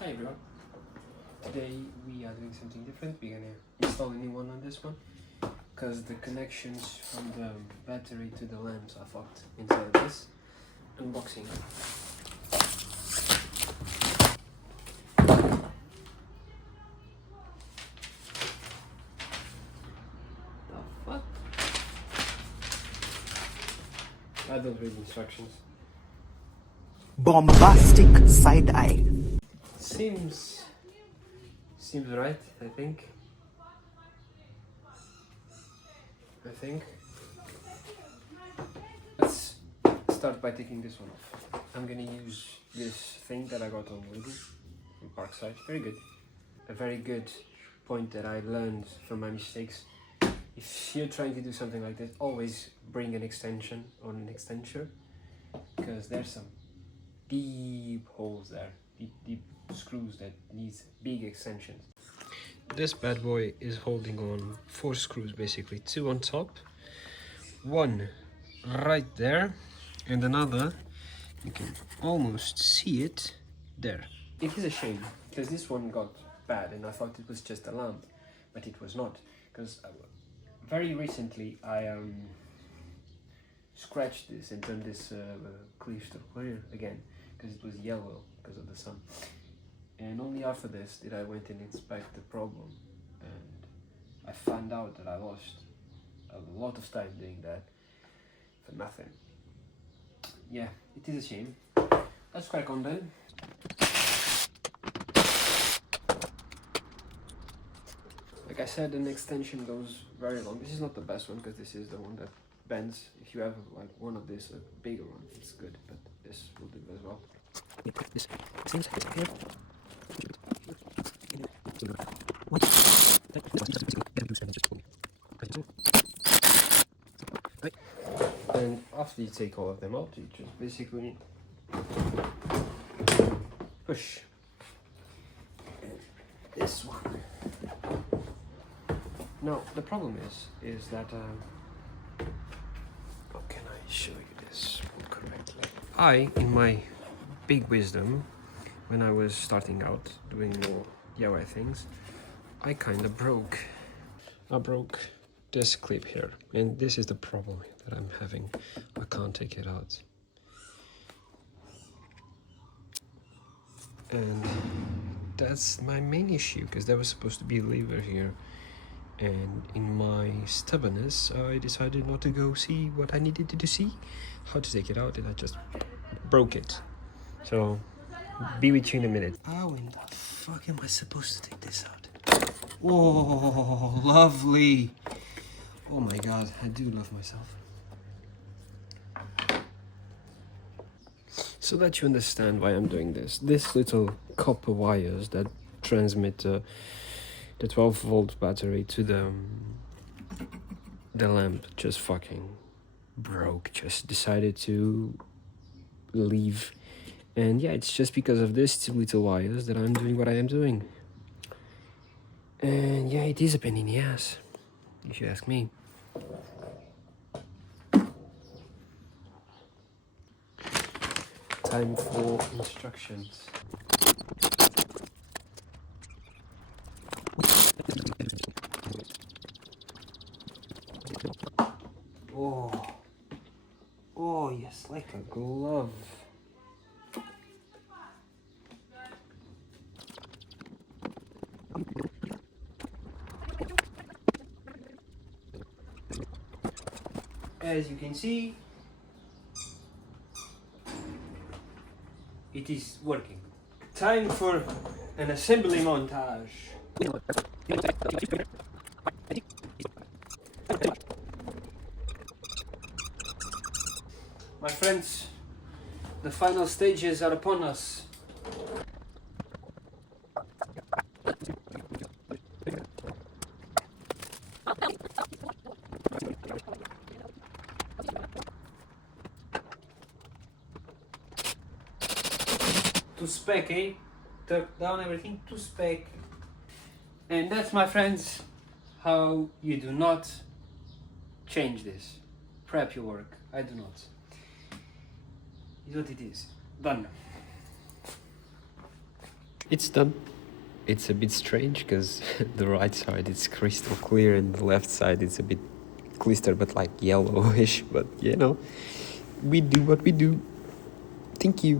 Hi everyone. Today we are doing something different. We're gonna install a new one on this one because the connections from the battery to the lamps are fucked inside of this. Unboxing. The fuck? I don't read instructions. Bombastic side eye. Seems right, I think. Let's start by taking this one off. I'm gonna use this thing that I got on Lidl from Parkside. Very good. A very good point that I learned from my mistakes. If you're trying to do something like this, always bring an extension or an extensor, because there's some deep holes there, deep screws that needs big extensions. This bad boy is holding on 4 screws basically, 2 on top, 1 right there, and another, you can almost see it there. It is a shame because this one got bad and I thought it was just a lamp, but it was not, because very recently I scratched this and turned this clear to clear again because it was yellow because of the sun. And only after this did I went and inspect the problem, and I found out that I lost a lot of time doing that for nothing. Yeah, it is a shame. Let's crack on then. Like I said, an extension goes very long. This is not the best one because this is the one that bends. If you have like one of this, a bigger one, it's good, but this will do as well. And after you take all of them out, you just basically push this one. Now the problem is that how can I show you this correctly? I, in my big wisdom, when I was starting out doing more DIY things, I kind of broke this clip here, and this is the problem that I'm having. I can't take it out, and that's my main issue, because there was supposed to be a lever here, and in my stubbornness I decided not to go see what I needed to see, how to take it out, and I just broke it. So be with you in a minute. How in the fuck am I supposed to take this out? Oh, lovely. Oh my god, I do love myself. So that you understand why I'm doing this little copper wires that transmit the 12-volt battery to the lamp just fucking broke, just decided to leave. And yeah, it's just because of these 2 little wires that I'm doing what I am doing. And yeah, it is a pain in the ass, if you ask me. Time for instructions. Oh yes, like a glove. As you can see, it is working. Time for an assembly montage. My friends, the final stages are upon us. To spec, eh? Tuck down everything to spec. And that's, my friends, how you do not change this. Prep your work. I do not. It's what it is. Done. it's done. It's a bit strange because the right side is crystal clear and the left side it's a bit glister but like yellowish, but you know, we do what we do. Thank you.